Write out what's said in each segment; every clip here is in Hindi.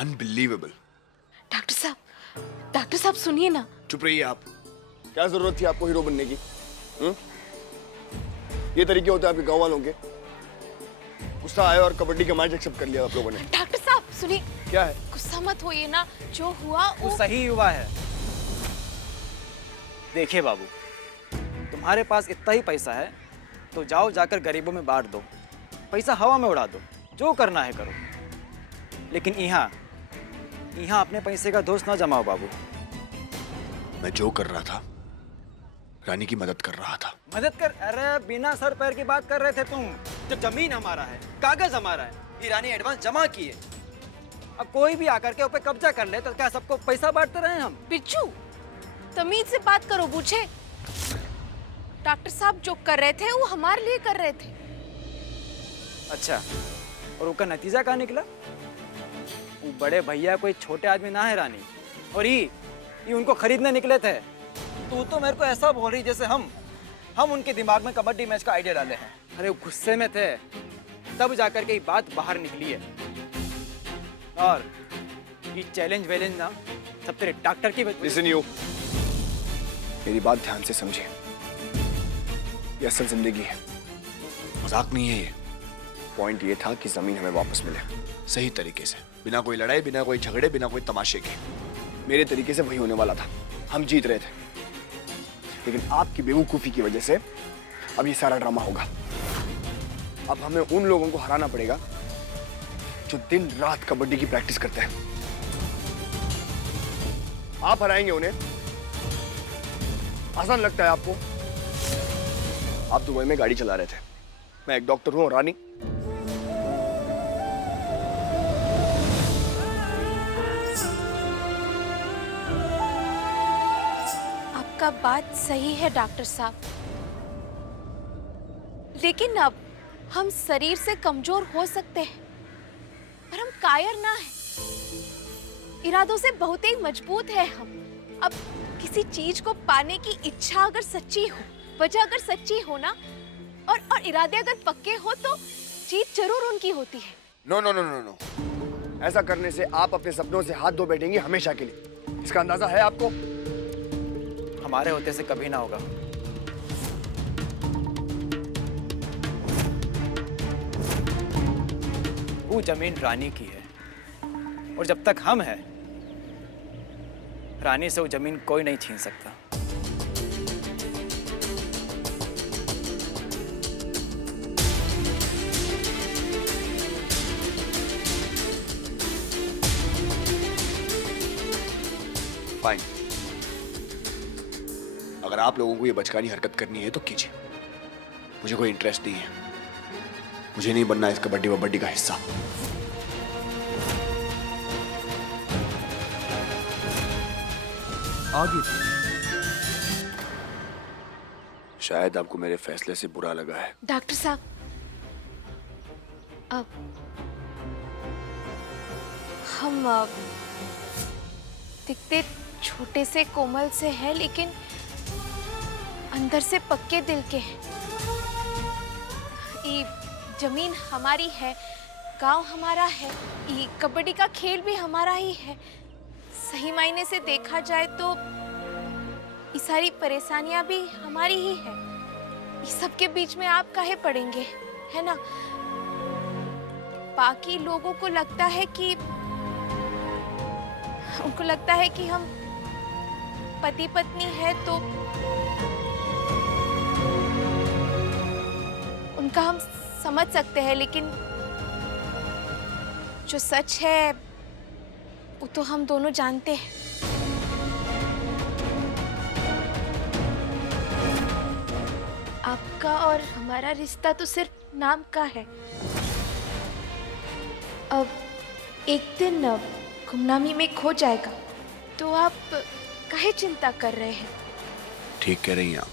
अनबिलीवेबल। डॉक्टर साहब सुनिए ना। चुप रहिए आप। क्या जरूरत थी आपको हीरो बनने की? ये तरीके होते हैं आपके गांव वालों के? गुस्सा आया और कबड्डी का मैच एक्सेप्ट कर लिया आप लोगों ने। डॉक्टर साहब सुनिए। क्या है? गुस्सा मत होइए ना, जो हुआ वो सही हुआ है। देखिए बाबू, तुम्हारे पास इतना ही पैसा है तो जाओ जाकर गरीबों में बांट दो, पैसा हवा में उड़ा दो, जो करना है करो। लेकिन यहाँ अपने पैसे का दोष ना जमाओ बाबू। मैं जो कर रहा था, रानी की मदद कर रहा था। मदद कर? अरे बिना सर पैर की बात कर रहे थे तुम। जब जमीन हमारा है, कागज हमारा है, ईरानी एडवांस जमा किए, अब कोई भी आकर के ऊपर कब्जा कर ले तो क्या सबको पैसा बांटते रहे हम? बिच्छू, तमीज से बात करो बूझे। डॉक्टर साहब जो कर रहे थे वो हमारे लिए कर रहे थे। अच्छा, और उसका नतीजा क्या निकला? वो बड़े भैया कोई छोटे आदमी ना है रानी, और ये उनको खरीदने निकले थे। तो मेरे को ऐसा बोल रही जैसे हम उनके दिमाग में कबड्डी मैच का आइडिया डाले हैं। अरे वो गुस्से में थे, तब जाकर के ये बात बाहर निकली है। और ये चैलेंज वैलेंज ना सब तेरे डॉक्टर की वजह। लिसन यू, मेरी बात ध्यान से समझिए। ये असल जिंदगी है, मजाक नहीं है ये। पॉइंट ये था कि जमीन हमें वापस मिले, सही तरीके से, बिना कोई लड़ाई, बिना कोई झगड़े, बिना कोई तमाशे के। मेरे तरीके से वही होने वाला था, हम जीत रहे थे। लेकिन आपकी बेवकूफी की वजह से अब ये सारा ड्रामा होगा। अब हमें उन लोगों को हराना पड़ेगा जो दिन रात कबड्डी की प्रैक्टिस करते हैं। आप हराएंगे उन्हें? आसान लगता है आपको? आप दुबई में गाड़ी चला रहे थे, मैं एक डॉक्टर हूं, और रानी आपका बात सही है डॉक्टर साहब, लेकिन अब हम शरीर से कमजोर हो सकते हैं पर हम कायर ना हैं। इरादों से बहुत ही मजबूत है हम। अब किसी चीज को पाने की इच्छा अगर सच्ची हो, वजह अगर सच्ची हो ना, और इरादे अगर पक्के हो तो जीत जरूर उनकी होती है। No no no no no, ऐसा करने से आप अपने सपनों से हाथ धो बैठेंगी हमेशा के लिए। इसका अंदाजा है आपको? हमारे होते से कभी ना होगा। वो जमीन रानी की है, और जब तक हम हैं, रानी से वो जमीन कोई नहीं छीन सकता। फाइन, अगर आप लोगों को ये बचकानी हरकत करनी है तो कीजिए, मुझे कोई इंटरेस्ट नहीं है। मुझे नहीं बनना इस कबड्डी वबड्डी का हिस्सा। आगे शायद आपको मेरे फैसले से बुरा लगा है। डॉक्टर साहब, अब हम दिखते छोटे से कोमल से है, लेकिन अंदर से पक्के दिल के हैं। ये जमीन हमारी है, गांव हमारा है, ये कबड्डी का खेल भी हमारा ही है। सही मायने से देखा जाए तो ये सारी परेशानियां भी हमारी ही है। ये सब के बीच में आप काहे पड़ेंगे, है ना? बाकी लोगों को लगता है कि उनको लगता है कि हम पति पत्नी है तो उनका हम समझ सकते हैं, लेकिन जो सच है वो तो हम दोनों जानते हैं। आपका और हमारा रिश्ता तो सिर्फ नाम का है। अब एक दिन गुमनामी में खो जाएगा, तो आप काहे चिंता कर रहे हैं? ठीक कह रही हैं आप।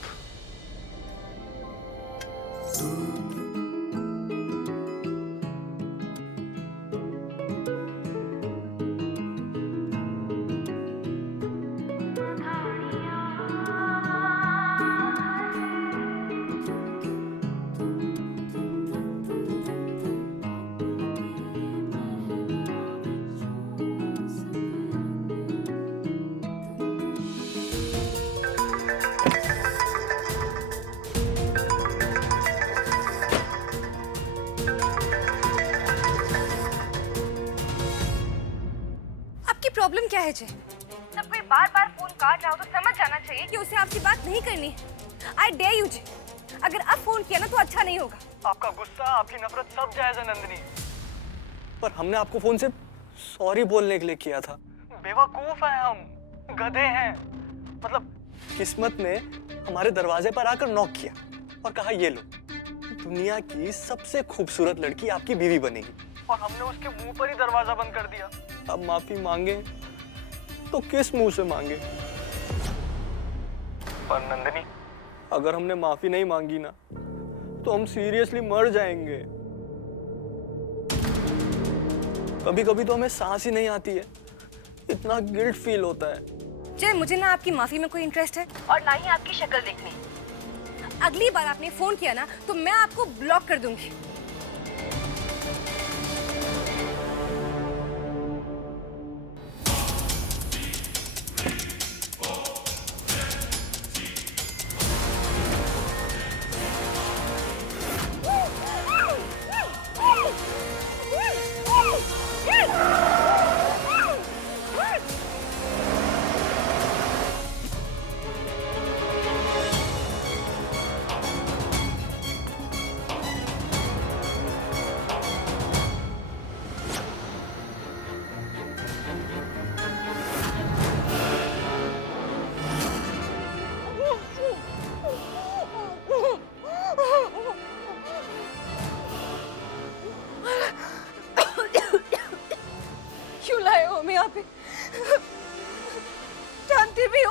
आपकी प्रॉब्लम क्या है जय? जब कोई बार बार फोन काट रहा हो तो समझ जाना चाहिए कि उसे आपसे बात नहीं करनी है। आई डेयर यू जय, अगर अब फोन किया ना तो अच्छा नहीं होगा। आपका गुस्सा, आपकी नफरत सब जायज है नंदिनी, पर हमने आपको फोन से सॉरी बोलने के लिए किया था। बेवकूफ हैं हम, गधे हैं। मतलब किस्मत ने हमारे दरवाजे पर आकर नॉक किया और कहा ये लो, दुनिया की सबसे खूबसूरत लड़की आपकी बीवी बनेगी, और हमने उसके मुंह पर ही दरवाजा बंद कर दिया। अब माफी मांगे तो किस मुंह से मांगे? पर नंदिनी, अगर हमने माफी नहीं मांगी ना तो हम सीरियसली मर जाएंगे। कभी कभी तो हमें सांस ही नहीं आती है, इतना गिल्ट फील होता है। जय, मुझे ना आपकी माफी में कोई इंटरेस्ट है और ना ही आपकी शक्ल देखनी। अगली बार आपने फोन किया ना तो मैं आपको ब्लॉक कर दूंगी। क्यों लाए हो हमें यहाँ पे? जानते भी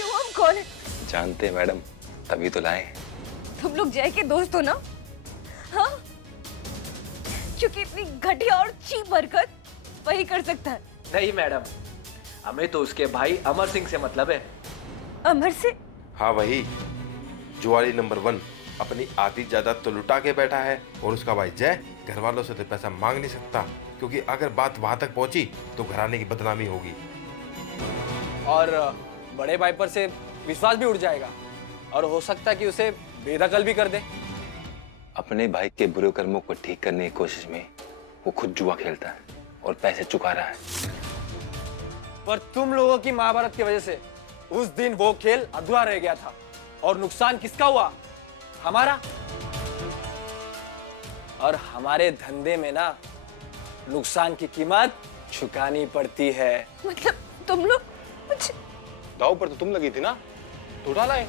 हो हम कौन है? जानते हैं मैडम, तभी तो लाए। तुम लोग जय के दोस्त हो ना? हाँ, क्योंकि इतनी घटिया और चीप हरकत वही कर सकता है। नहीं मैडम, हमें तो उसके भाई अमर सिंह से मतलब है। अमर से? हाँ वही, जुआरी नंबर 1 अपनी आधी जायदाद तो लुटा के बैठा है, और उसका भाई जय घर वालों से तो पैसा मांग नहीं सकता, क्योंकि अगर बात वहां तक पहुंची तो घराने की बदनामी होगी। और बड़े भाई पर से विश्वास भी उड़ जाएगा, और हो सकता है कि उसे बेदखल भी कर दे। अपने भाई के बुरे कर्मों को ठीक करने की कोशिश में वो खुद जुआ खेलता है और पैसे चुका रहा है। पर तुम लोगों की महाभारत की वजह से उस दिन वो खेल अधूरा रह गया था, और नुकसान किसका हुआ? हमारा। और हमारे धंधे में ना नुकसान की कीमत चुकानी पड़ती है। मतलब तुम लोग कुछ दाव पर तो तुम लगी थी ना, तो उठा लाए।